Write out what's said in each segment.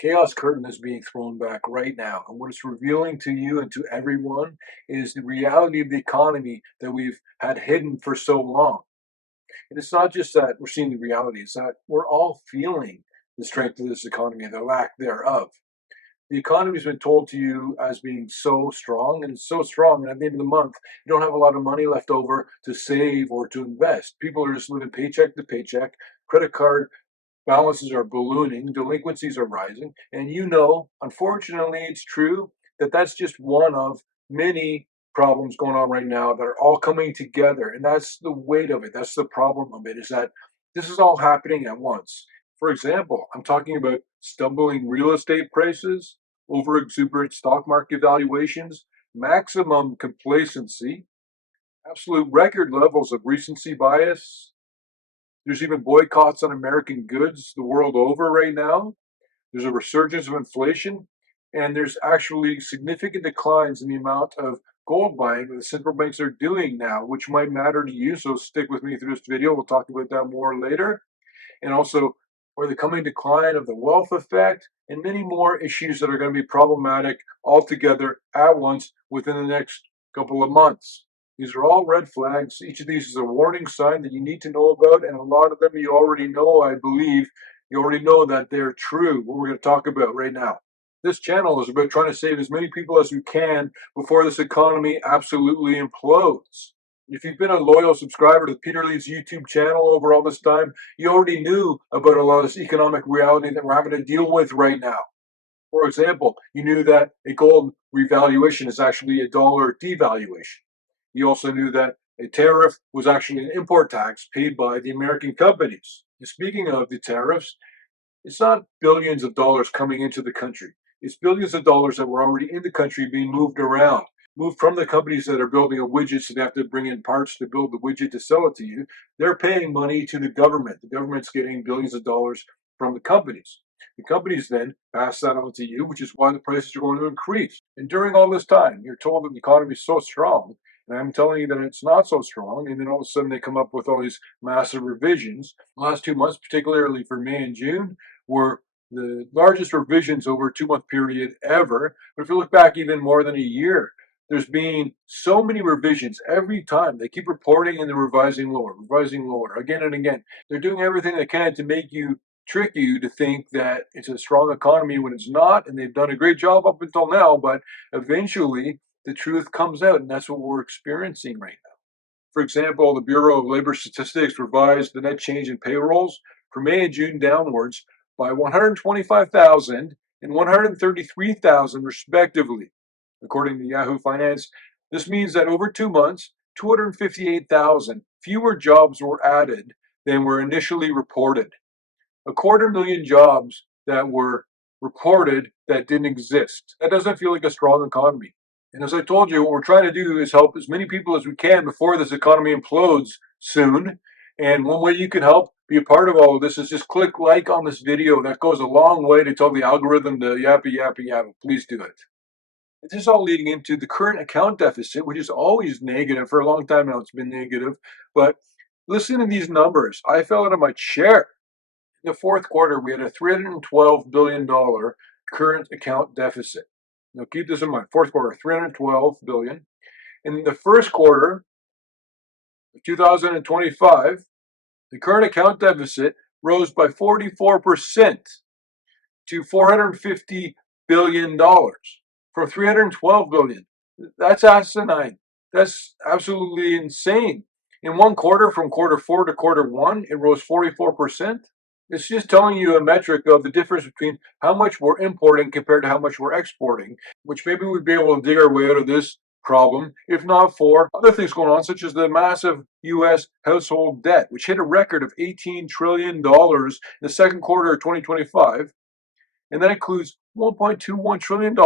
chaos curtain is being thrown back right now. And what it's revealing to you and to everyone is the reality of the economy that we've had hidden for so long. And it's not just that we're seeing the reality, it's that we're all feeling the strength of this economy and the lack thereof. The economy's been told to you as being so strong, and it's so strong, and at the end of the month, you don't have a lot of money left over to save or to invest. People are just living paycheck to paycheck. Credit card balances are ballooning, delinquencies are rising, and unfortunately, it's true that that's just one of many problems going on right now that are all coming together. And that's the weight of it. That's the problem of it, is that this is all happening at once. For example, I'm talking about stumbling real estate prices, over exuberant stock market valuations, maximum complacency, absolute record levels of recency bias. There's even boycotts on American goods the world over right now. There's a resurgence of inflation, and there's actually significant declines in the amount of gold buying that the central banks are doing now, which might matter to you. So stick with me through this video. We'll talk about that more later. And also, or the coming decline of the wealth effect, and many more issues that are going to be problematic altogether at once within the next couple of months. These are all red flags. Each of these is a warning sign that you need to know about, and a lot of them you already know, I believe. You already know that they're true, what we're going to talk about right now. This channel is about trying to save as many people as we can before this economy absolutely implodes. If you've been a loyal subscriber to the Peter Leeds YouTube channel over all this time, you already knew about a lot of this economic reality that we're having to deal with right now. For example, you knew that a gold revaluation is actually a dollar devaluation. You also knew that a tariff was actually an import tax paid by the American companies. And speaking of the tariffs, it's not billions of dollars coming into the country. It's billions of dollars that were already in the country being moved around, moved from the companies that are building a widget, so they have to bring in parts to build the widget to sell it to you. They're paying money to the government. The government's getting billions of dollars from the companies. The companies then pass that on to you, which is why the prices are going to increase. And during all this time, you're told that the economy is so strong, and I'm telling you that it's not so strong, and then all of a sudden they come up with all these massive revisions. The last 2 months, particularly for May and June, were the largest revisions over a 2-month period ever. But if you look back even more than a year, there's been so many revisions every time. They keep reporting and they're revising lower, again and again. They're doing everything they can to trick you to think that it's a strong economy when it's not, and they've done a great job up until now, but eventually the truth comes out, and that's what we're experiencing right now. For example, the Bureau of Labor Statistics revised the net change in payrolls for May and June downwards by 125,000 and 133,000 respectively. According to Yahoo Finance, this means that over 2 months, 258,000 fewer jobs were added than were initially reported. 250,000 jobs that were reported that didn't exist. That doesn't feel like a strong economy. And as I told you, what we're trying to do is help as many people as we can before this economy implodes soon. And one way you can help be a part of all of this is just click like on this video. That goes a long way to tell the algorithm to yappa. Please do it. This is all leading into the current account deficit, which is always negative. For a long time now, it's been negative. But listen to these numbers. I fell out of my chair. In the fourth quarter, we had a $312 billion current account deficit. Now keep this in mind. Fourth quarter, $312 billion. In the first quarter of 2025, the current account deficit rose by 44% to $450 billion from $312 billion. That's asinine. That's absolutely insane. In one quarter, from quarter 4 to quarter 1, it rose 44%. It's just telling you a metric of the difference between how much we're importing compared to how much we're exporting, which maybe we'd be able to dig our way out of this problem, if not for other things going on, such as the massive U.S. household debt, which hit a record of $18 trillion in the second quarter of 2025. And that includes $1.21 trillion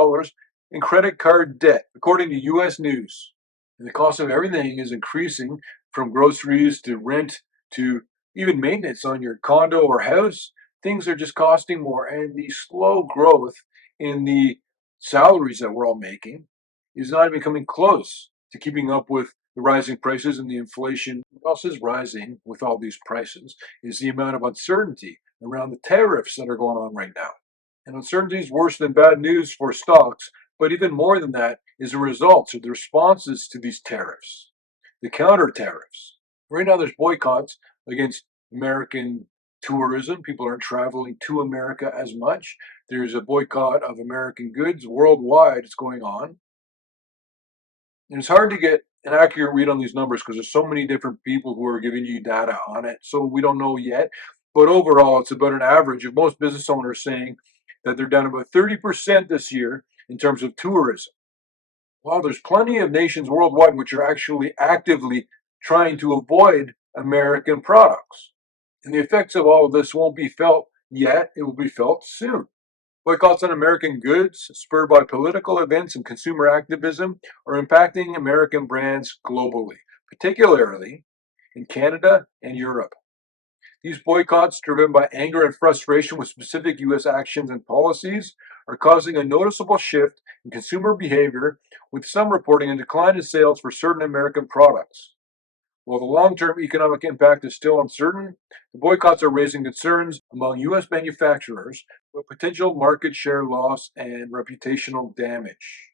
in credit card debt, according to U.S. News. And the cost of everything is increasing, from groceries to rent to even maintenance on your condo or house. Things are just costing more, and the slow growth in the salaries that we're all making is not even coming close to keeping up with the rising prices and the inflation. What else is rising with all these prices is the amount of uncertainty around the tariffs that are going on right now. And uncertainty is worse than bad news for stocks, but even more than that is the results or the responses to these tariffs, the counter tariffs. Right now, there's boycotts against American tourism. People aren't traveling to America as much. There's a boycott of American goods worldwide. It's going on. And it's hard to get an accurate read on these numbers because there's so many different people who are giving you data on it. So we don't know yet. But overall, it's about an average of most business owners saying that they're down about 30% this year in terms of tourism. While there's plenty of nations worldwide which are actually actively trying to avoid American products. And the effects of all of this won't be felt yet, it will be felt soon. Boycotts on American goods, spurred by political events and consumer activism, are impacting American brands globally, particularly in Canada and Europe. These boycotts, driven by anger and frustration with specific U.S. actions and policies, are causing a noticeable shift in consumer behavior, with some reporting a decline in sales for certain American products. While the long-term economic impact is still uncertain, the boycotts are raising concerns among U.S. manufacturers about potential market share loss and reputational damage.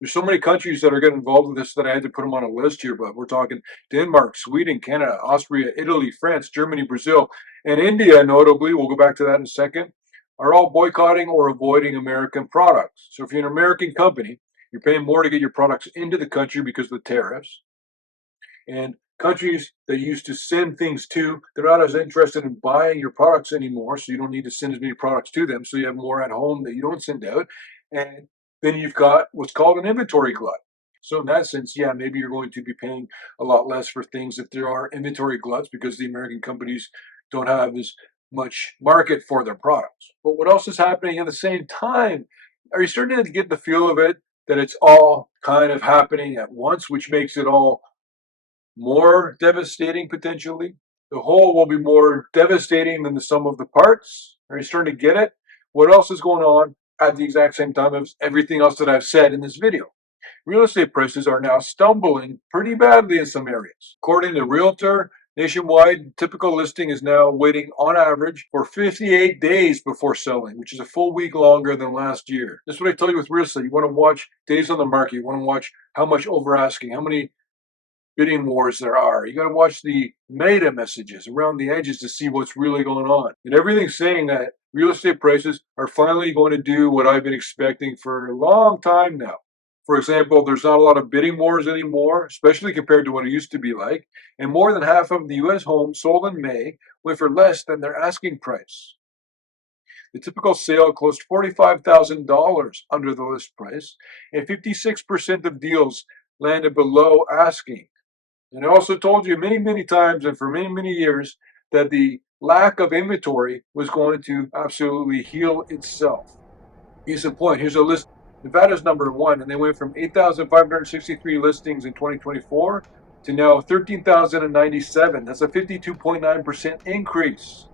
There's so many countries that are getting involved with this that I had to put them on a list here, but we're talking Denmark, Sweden, Canada, Austria, Italy, France, Germany, Brazil, and India, notably, we'll go back to that in a second, are all boycotting or avoiding American products. So if you're an American company, you're paying more to get your products into the country because of the tariffs. And countries that you used to send things to, they're not as interested in buying your products anymore, so you don't need to send as many products to them, so you have more at home that you don't send out. And then you've got what's called an inventory glut. So in that sense, yeah, maybe you're going to be paying a lot less for things if there are inventory gluts because the American companies don't have as much market for their products. But what else is happening at the same time? Are you starting to get the feel of it that it's all kind of happening at once, which makes it all more devastating potentially? The whole will be more devastating than the sum of the parts. Are you starting to get it? What else is going on at the exact same time as everything else that I've said in this video? Real estate prices are now stumbling pretty badly in some areas. According to Realtor, nationwide, typical listing is now waiting on average for 58 days before selling, which is a full week longer than last year. That's what I tell you with real estate. You want to watch days on the market. You want to watch how much over asking, how many bidding wars there are. You got to watch the meta messages around the edges to see what's really going on. And everything's saying that real estate prices are finally going to do what I've been expecting for a long time now. For example, there's not a lot of bidding wars anymore, especially compared to what it used to be like. And more than half of the U.S. homes sold in May went for less than their asking price. The typical sale closed $45,000 under the list price, and 56% of deals landed below asking. And I also told you many, many times and for many, many years that the lack of inventory was going to absolutely heal itself. Here's the point. Here's a list. Nevada's number one, and they went from 8,563 listings in 2024 to now 13,097. That's a 52.9% increase.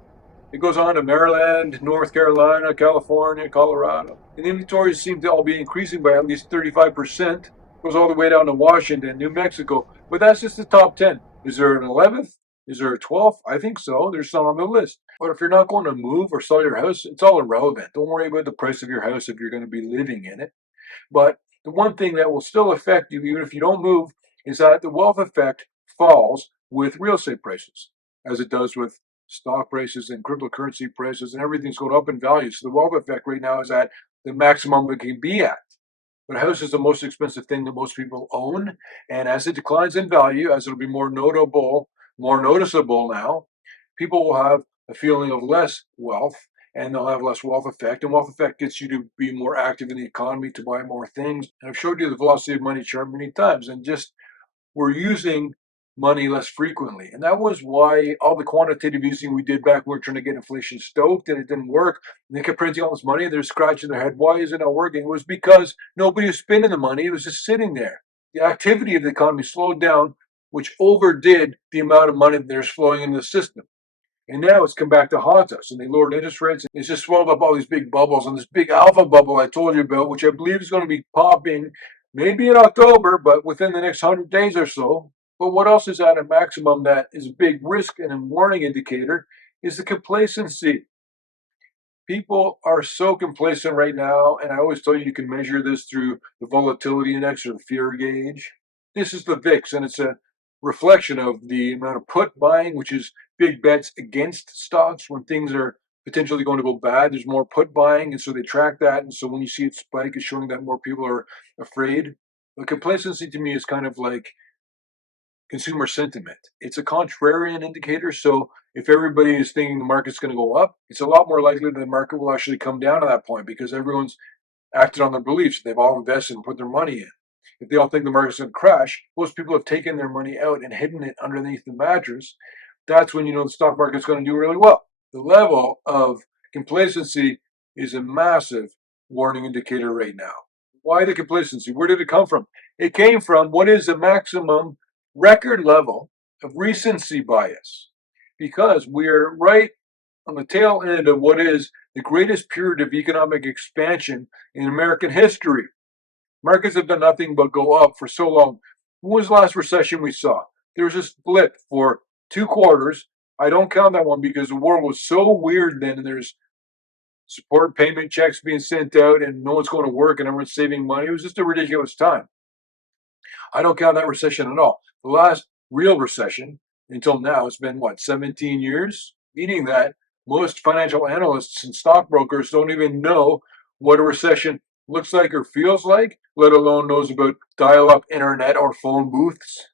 It goes on to Maryland, North Carolina, California, Colorado. And the inventories seem to all be increasing by at least 35%. Goes all the way down to Washington, New Mexico. But that's just the top 10. Is there an 11th? Is there a 12th? I think so. There's some on the list. But if you're not going to move or sell your house, it's all irrelevant. Don't worry about the price of your house if you're going to be living in it. But the one thing that will still affect you, even if you don't move, is that the wealth effect falls with real estate prices, as it does with stock prices and cryptocurrency prices, and everything's going up in value. So the wealth effect right now is at the maximum it can be at. But a house is the most expensive thing that most people own. And as it declines in value, as it'll be more notable, more noticeable now, people will have a feeling of less wealth and they'll have less wealth effect. And wealth effect gets you to be more active in the economy, to buy more things. And I've showed you the velocity of money chart many times. And just we're using money less frequently. And that was why all the quantitative easing we did back when we were trying to get inflation stoked and it didn't work. And they kept printing all this money. They're scratching their head. Why is it not working? It was because nobody was spending the money. It was just sitting there. The activity of the economy slowed down, which overdid the amount of money that's flowing into the system. And now it's come back to haunt us. And they lowered interest rates. And it's just swelled up all these big bubbles. And this big alpha bubble I told you about, which I believe is going to be popping maybe in October, but within the next 100 days or so. But what else is at a maximum that is a big risk and a warning indicator is the complacency. People are so complacent right now, and I always tell you you can measure this through the volatility index or the fear gauge. This is the VIX, and it's a reflection of the amount of put buying, which is big bets against stocks when things are potentially going to go bad. There's more put buying, and so they track that. And so when you see it spike, it's showing that more people are afraid. But complacency to me is kind of like consumer sentiment. It's a contrarian indicator. So if everybody is thinking the market's going to go up, it's a lot more likely that the market will actually come down at that point because everyone's acted on their beliefs. They've all invested and put their money in. If they all think the market's going to crash, most people have taken their money out and hidden it underneath the mattress. That's when you know the stock market's going to do really well. The level of complacency is a massive warning indicator right now. Why the complacency? Where did it come from? It came from what is the maximum record level of recency bias because we're right on the tail end of what is the greatest period of economic expansion in American history. Markets have done nothing but go up for so long. When was the last recession we saw? There was this blip for 2 quarters. I don't count that one because the world was so weird then, and there's support payment checks being sent out, and no one's going to work, and everyone's saving money. It was just a ridiculous time. I don't count that recession at all. The last real recession until now has been what, 17 years? Meaning that most financial analysts and stockbrokers don't even know what a recession looks like or feels like, let alone knows about dial-up internet or phone booths.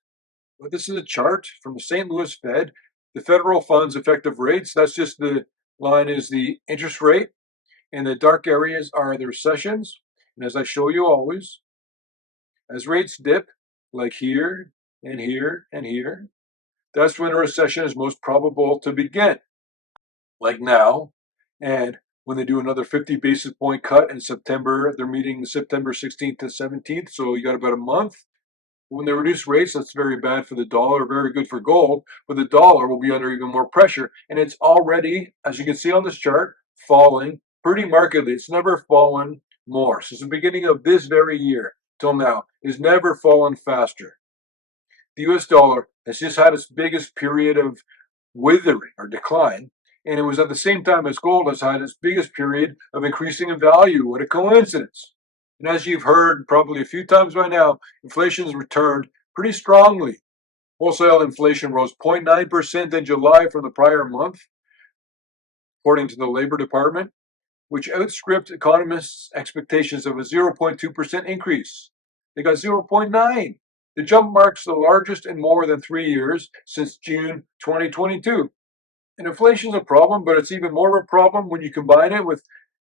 But this is a chart from the St. Louis Fed, the federal funds effective rates. That's just the line is the interest rate, and the dark areas are the recessions. And as I show you always, as rates dip, like here and here and here, that's when a recession is most probable to begin, like now. And when they do another 50 basis point cut in September, they're meeting September 16th to 17th, so you got about a month. When they reduce rates, that's very bad for the dollar, very good for gold, but the dollar will be under even more pressure. And it's already, as you can see on this chart, falling pretty markedly. It's never fallen more. Since the beginning of this very year till now, it's never fallen faster. The US dollar has just had its biggest period of withering or decline, and it was at the same time as gold has had its biggest period of increasing in value. What a coincidence. And as you've heard probably a few times by now, inflation has returned pretty strongly. Wholesale inflation rose 0.9% in July from the prior month, according to the Labor Department, which outstripped economists' expectations of a 0.2% increase. They got 0.9. The jump marks the largest in more than 3 years since June 2022. And inflation is a problem, but it's even more of a problem when you combine it with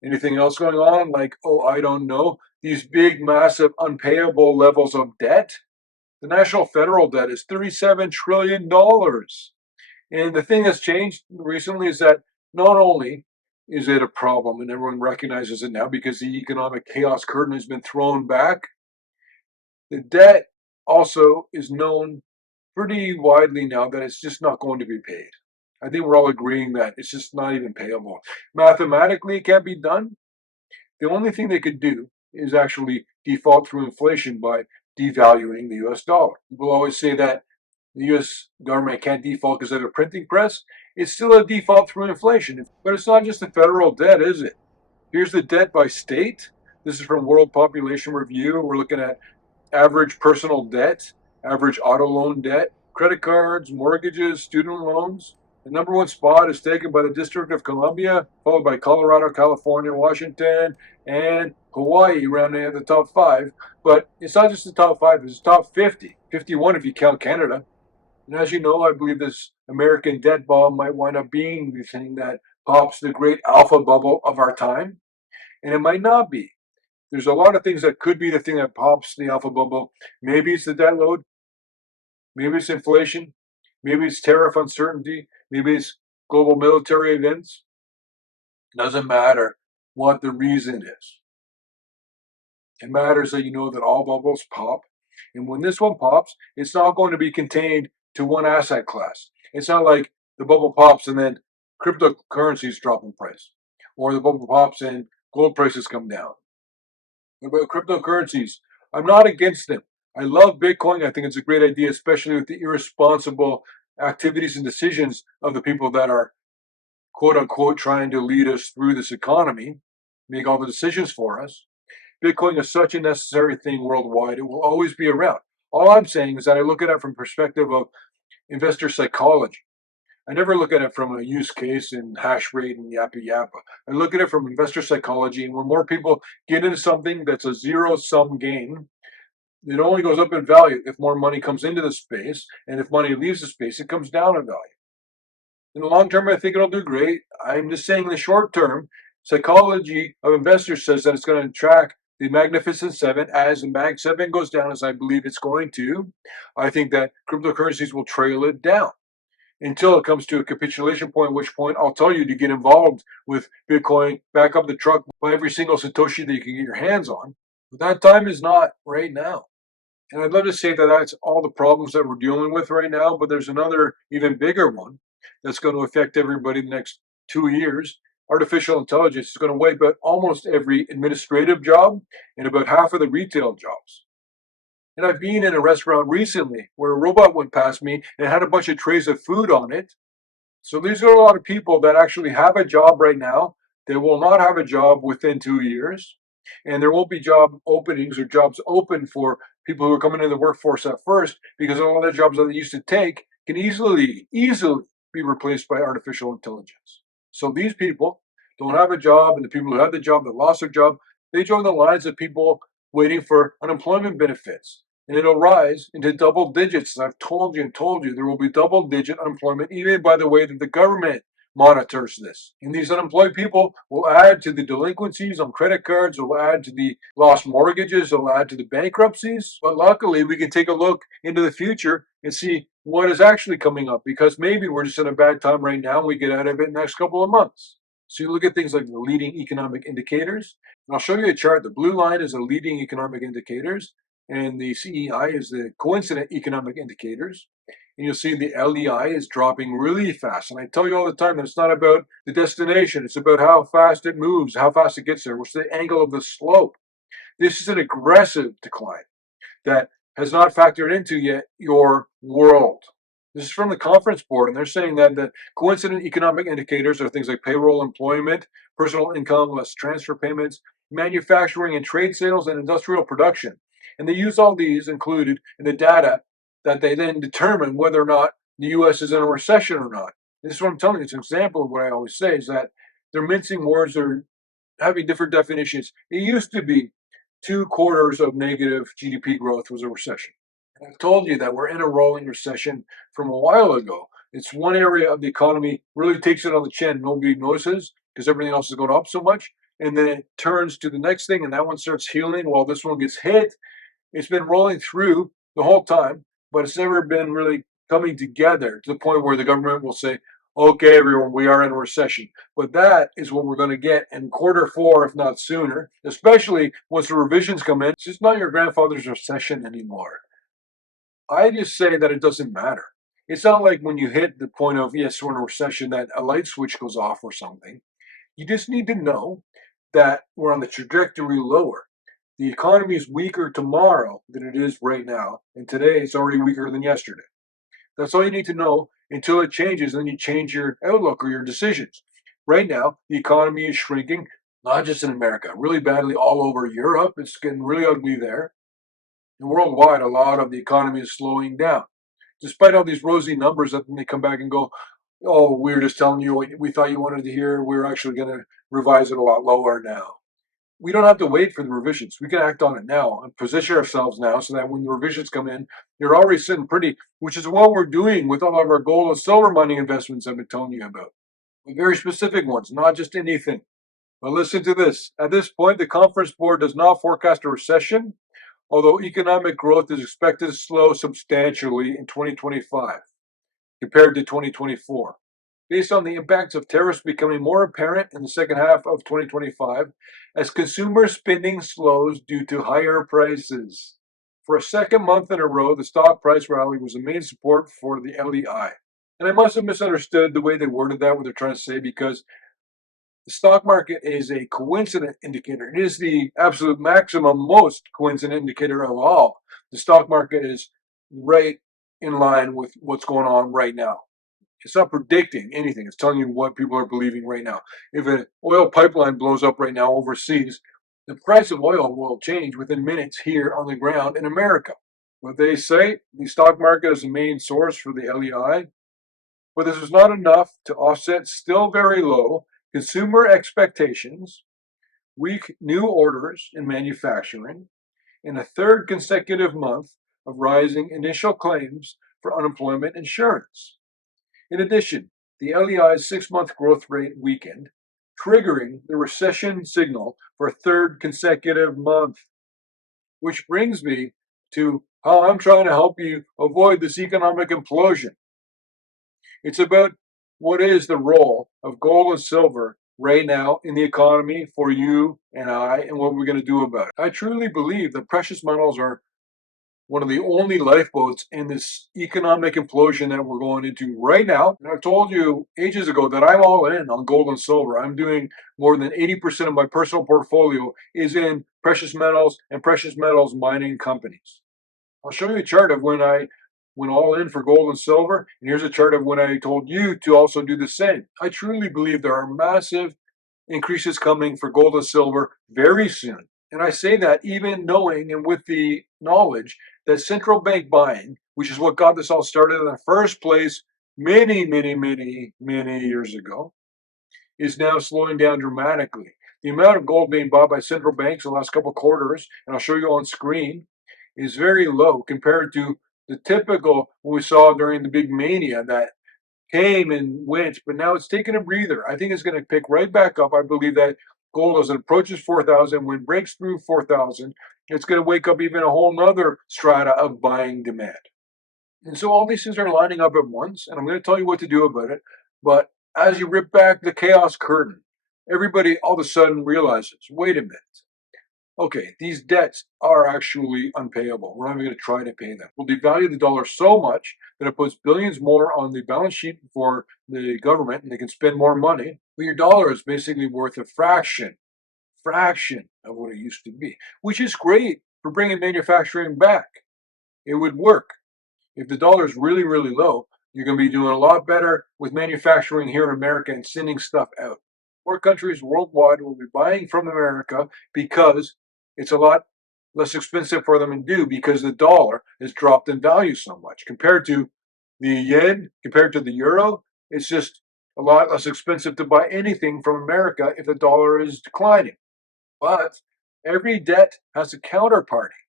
anything else going on, like, oh, I don't know, these big, massive, unpayable levels of debt. The national federal debt is $37 trillion. And the thing that's changed recently is that not only is it a problem, and everyone recognizes it now because the economic chaos curtain has been thrown back, the debt also is known pretty widely now that it's just not going to be paid. I think we're all agreeing that it's just not even payable. Mathematically, it can't be done. The only thing they could do is actually default through inflation by devaluing the US dollar. People always say that the US government can't default because they have a printing press. It's still a default through inflation. But it's not just the federal debt, is it? Here's the debt by state. This is from World Population Review. We're looking at average personal debt, average auto loan debt, credit cards, mortgages, student loans. The number one spot is taken by the District of Columbia, followed by Colorado, California, Washington, and Hawaii, rounding at the top 5. But it's not just the top 5, it's the top 50, 51 if you count Canada. And as you know, I believe this American debt bomb might wind up being the thing that pops the great alpha bubble of our time. And it might not be. There's a lot of things that could be the thing that pops the alpha bubble. Maybe it's the debt load. Maybe it's inflation. Maybe it's tariff uncertainty. Maybe it's global military events. It doesn't matter what the reason is. It matters that you know that all bubbles pop. And when this one pops, it's not going to be contained to one asset class. It's not like the bubble pops and then cryptocurrencies drop in price. Or the bubble pops and gold prices come down. What about cryptocurrencies? I'm not against them. I love Bitcoin. I think it's a great idea, especially with the irresponsible activities and decisions of the people that are quote unquote trying to lead us through this economy, make all the decisions for us. Bitcoin is such a necessary thing worldwide. It will always be around. All I'm saying is that I look at it from perspective of investor psychology. I never look at it from a use case and hash rate and yappa yappa. I look at it from investor psychology, and when more people get into something that's a zero sum game, it only goes up in value if more money comes into the space, and if money leaves the space, it comes down in value. In the long term, I think it'll do great. I'm just saying in the short term, psychology of investors says that it's going to track the Magnificent Seven. As the Mag 7 goes down, as I believe it's going to, I think that cryptocurrencies will trail it down until it comes to a capitulation point, at which point I'll tell you to get involved with Bitcoin, back up the truck, buy every single Satoshi that you can get your hands on. But that time is not right now. And I'd love to say that that's all the problems that we're dealing with right now, but there's another even bigger one that's going to affect everybody in the next 2 years. Artificial intelligence is going to wipe out almost every administrative job and about half of the retail jobs. And I've been in a restaurant recently where a robot went past me and had a bunch of trays of food on it. So these are a lot of people that actually have a job right now. They will not have a job within 2 years. And there won't be job openings or jobs open for people who are coming into the workforce at first, because all the jobs that they used to take can easily be replaced by artificial intelligence. So these people don't have a job, and the people who have the job that lost their job, they join the lines of people waiting for unemployment benefits. And it'll rise into double digits. As I've told you and told you, there will be double digit unemployment, even by the way that the government monitors this. And these unemployed people will add to the delinquencies on credit cards, will add to the lost mortgages, will add to the bankruptcies. But luckily, we can take a look into the future and see what is actually coming up, because maybe we're just in a bad time right now and we get out of it in the next couple of months. So you look at things like the leading economic indicators, and I'll show you a chart. The blue line is the leading economic indicators, and the CEI is the coincident economic indicators. And you'll see the LEI is dropping really fast. And I tell you all the time that it's not about the destination, it's about how fast it moves, how fast it gets there, what's the angle of the slope. This is an aggressive decline that has not factored into yet your world. This is from the Conference Board, and they're saying that the coincident economic indicators are things like payroll, employment, personal income, less transfer payments, manufacturing and trade sales, and industrial production. And they use all these included in the data that they then determine whether or not the U.S. is in a recession or not. And this is what I'm telling you. It's an example of what I always say, is that they're mincing words, they're having different definitions. It used to be 2 quarters of negative GDP growth was a recession. And I've told you that we're in a rolling recession from a while ago. It's one area of the economy really takes it on the chin. Nobody notices because everything else is going up so much. And then it turns to the next thing, and that one starts healing while this one gets hit. It's been rolling through the whole time, but it's never been really coming together to the point where the government will say, okay, everyone, we are in a recession. But that is what we're going to get in Q4, if not sooner, especially once the revisions come in. It's just not your grandfather's recession anymore. I just say that it doesn't matter. It's not like when you hit the point of, yes, we're in a recession, that a light switch goes off or something. You just need to know that we're on the trajectory lower. The economy is weaker tomorrow than it is right now, and today it's already weaker than yesterday. That's all you need to know until it changes, then you change your outlook or your decisions. Right now, the economy is shrinking, not just in America, really badly all over Europe. It's getting really ugly there. And worldwide, a lot of the economy is slowing down. Despite all these rosy numbers, that they come back and go, oh, we were just telling you what we thought you wanted to hear. We're actually going to revise it a lot lower now. We don't have to wait for the revisions. We can act on it now and position ourselves now so that when the revisions come in, you're already sitting pretty, which is what we're doing with all of our gold and silver mining investments I've been telling you about. Very specific ones, not just anything. But listen to this. At this point, the Conference Board does not forecast a recession, although economic growth is expected to slow substantially in 2025 compared to 2024. Based on the impacts of tariffs becoming more apparent in the second half of 2025 as consumer spending slows due to higher prices. For a second month in a row, the stock price rally was the main support for the LEI. And I must have misunderstood the way they worded that, what they're trying to say, because the stock market is a coincident indicator. It is the absolute maximum, most coincident indicator of all. The stock market is right in line with what's going on right now. It's not predicting anything. It's telling you what people are believing right now. If an oil pipeline blows up right now overseas, the price of oil will change within minutes here on the ground in America. What they say, the stock market is the main source for the LEI, but this is not enough to offset still very low consumer expectations, weak new orders in manufacturing, and a third consecutive month of rising initial claims for unemployment insurance. In addition, the LEI's 6-month growth rate weakened, triggering the recession signal for a third consecutive month. Which brings me to how I'm trying to help you avoid this economic implosion. It's about what is the role of gold and silver right now in the economy for you and I, and what we're going to do about it. I truly believe that precious metals are one of the only lifeboats in this economic implosion that we're going into right now. And I've told you ages ago that I'm all in on gold and silver. I'm doing more than 80% of my personal portfolio is in precious metals and precious metals mining companies. I'll show you a chart of when I went all in for gold and silver, and here's a chart of when I told you to also do the same. I truly believe there are massive increases coming for gold and silver very soon. And I say that even knowing and with the knowledge that central bank buying, which is what got this all started in the first place many years ago, is now slowing down dramatically. The amount of gold being bought by central banks in the last couple of quarters, and I'll show you on screen, is very low compared to the typical what we saw during the big mania that came and went, but now it's taking a breather. I think it's going to pick right back up. I believe that gold, as it approaches 4,000, when it breaks through 4,000, it's going to wake up even a whole nother strata of buying demand. And so all these things are lining up at once, and I'm going to tell you what to do about it. But as you rip back the chaos curtain, everybody all of a sudden realizes, wait a minute. Okay, these debts are actually unpayable. We're not even going to try to pay them. We'll devalue the dollar so much that it puts billions more on the balance sheet for the government and they can spend more money. But your dollar is basically worth a fraction of what it used to be, which is great for bringing manufacturing back. It would work. If the dollar is really low, you're going to be doing a lot better with manufacturing here in America and sending stuff out. More countries worldwide will be buying from America because it's a lot less expensive for them to do because the dollar has dropped in value so much. Compared to the yen, compared to the euro, it's just a lot less expensive to buy anything from America if the dollar is declining. But every debt has a counterparty.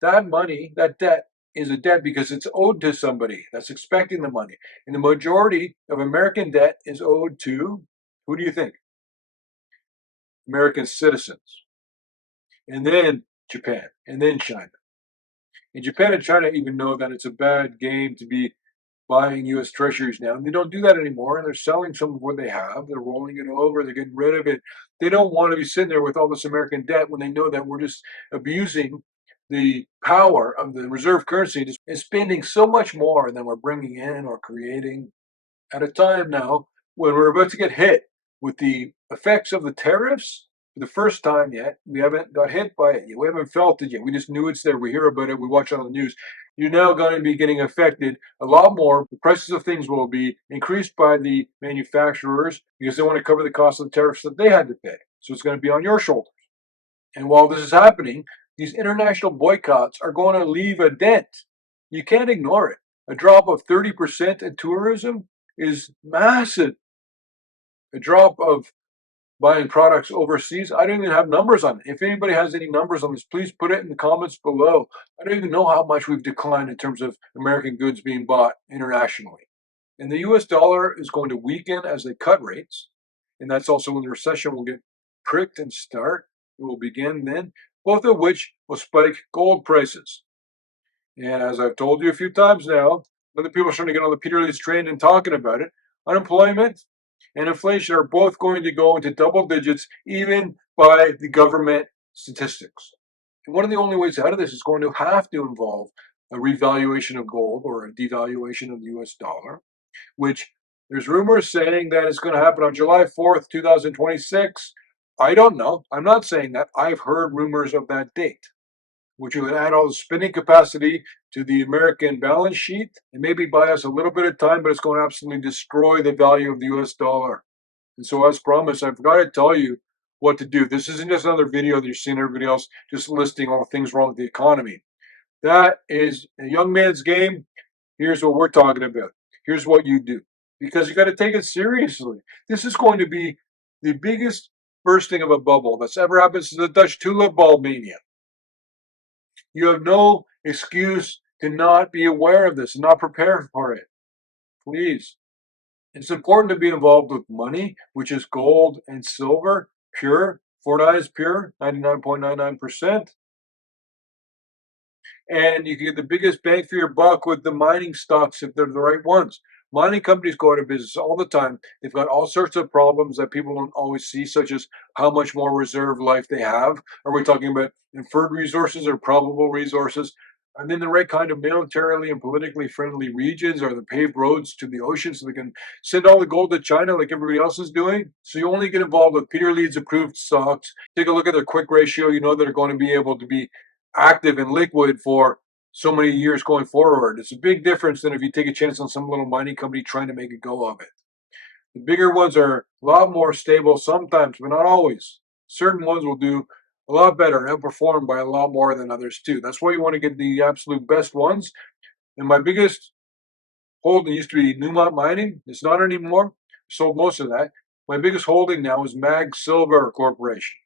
That money, that debt, is a debt because it's owed to somebody that's expecting the money. And the majority of American debt is owed to, who do you think? American citizens. And then Japan, and then China. And Japan and China even know that it's a bad game to be buying U.S. treasuries now. And they don't do that anymore, and they're selling some of what they have. They're rolling it over. They're getting rid of it. They don't want to be sitting there with all this American debt when they know that we're just abusing the power of the reserve currency and spending so much more than we're bringing in or creating at a time now when we're about to get hit with the effects of the tariffs for the first time yet. We haven't got hit by it yet. We haven't felt it yet. We just knew it's there. We hear about it. We watch it on the news. You're now going to be getting affected a lot more. The prices of things will be increased by the manufacturers because they want to cover the cost of the tariffs that they had to pay. So it's going to be on your shoulders. And while this is happening, these international boycotts are going to leave a dent. You can't ignore it. A drop of 30% in tourism is massive. A drop of buying products overseas, I don't even have numbers on it. If anybody has any numbers on this, please put it in the comments below. I don't even know how much we've declined in terms of American goods being bought internationally. And the US dollar is going to weaken as they cut rates. And that's also when the recession will get pricked and start. It will begin then, both of which will spike gold prices. And as I've told you a few times now, other people are starting to get on the Peter Leeds train and talking about it. Unemployment and inflation are both going to go into double digits, even by the government statistics. And one of the only ways out of this is going to have to involve a revaluation of gold or a devaluation of the US dollar, which there's rumors saying that it's going to happen on July 4th, 2026. I don't know. I'm not saying that. I've heard rumors of that date. which would add all the spending capacity to the American balance sheet and maybe buy us a little bit of time, but it's going to absolutely destroy the value of the US dollar. And so, as promised, I forgot to tell you what to do. This isn't just another video that you're seeing everybody else just listing all the things wrong with the economy. That is a young man's game. Here's what we're talking about. Here's what you do. Because you got to take it seriously. This is going to be the biggest bursting of a bubble that's ever happened since the Dutch tulip bulb mania. You have no excuse to not be aware of this and not prepare for it. Please. It's important to be involved with money, which is gold and silver, pure, Fortize pure, 99.99%. And you can get the biggest bang for your buck with the mining stocks if they're the right ones. Mining companies go out of business all the time. They've got all sorts of problems that people don't always see, such as how much more reserve life they have. Are we talking about inferred resources or probable resources? And then the right kind of militarily and politically friendly regions are the paved roads to the ocean so they can send all the gold to China like everybody else is doing. So you only get involved with Peter Leeds approved stocks. Take a look at their quick ratio. You know they're going to be able to be active and liquid for so many years going forward. It's a big difference than if you take a chance on some little mining company trying to make a go of it. The bigger ones are a lot more stable sometimes, but not always. Certain ones will do a lot better and outperform by a lot more than others too. That's why you want to get the absolute best ones. And my biggest holding used to be Newmont Mining. It's not anymore. Sold most of that. My biggest holding now is Mag Silver Corporation.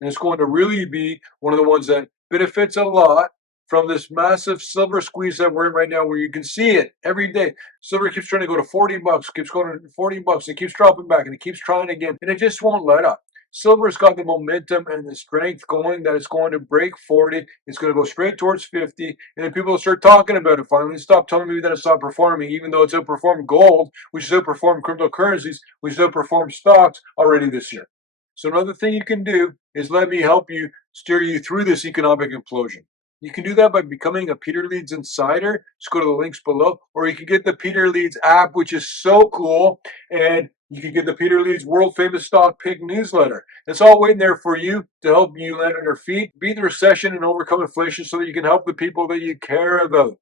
And it's going to really be one of the ones that benefits a lot from this massive silver squeeze that we're in right now, where you can see it every day. Silver keeps trying to go to 40 bucks, keeps going to 40 bucks, it keeps dropping back, and it keeps trying again, and it just won't let up. Silver's got the momentum and the strength going that it's going to break 40. It's going to go straight towards 50, and then people will start talking about it finally. Stop telling me that it's not performing, even though it's outperformed gold, which has outperformed cryptocurrencies, which has outperformed stocks already this year. So another thing you can do is let me help you steer you through this economic implosion. You can do that by becoming a Peter Leeds insider. Just go to the links below, or you can get the Peter Leeds app, which is so cool, and you can get the Peter Leeds world famous stock pick newsletter. It's all waiting there for you to help you land on your feet, beat the recession, and overcome inflation so that you can help the people that you care about.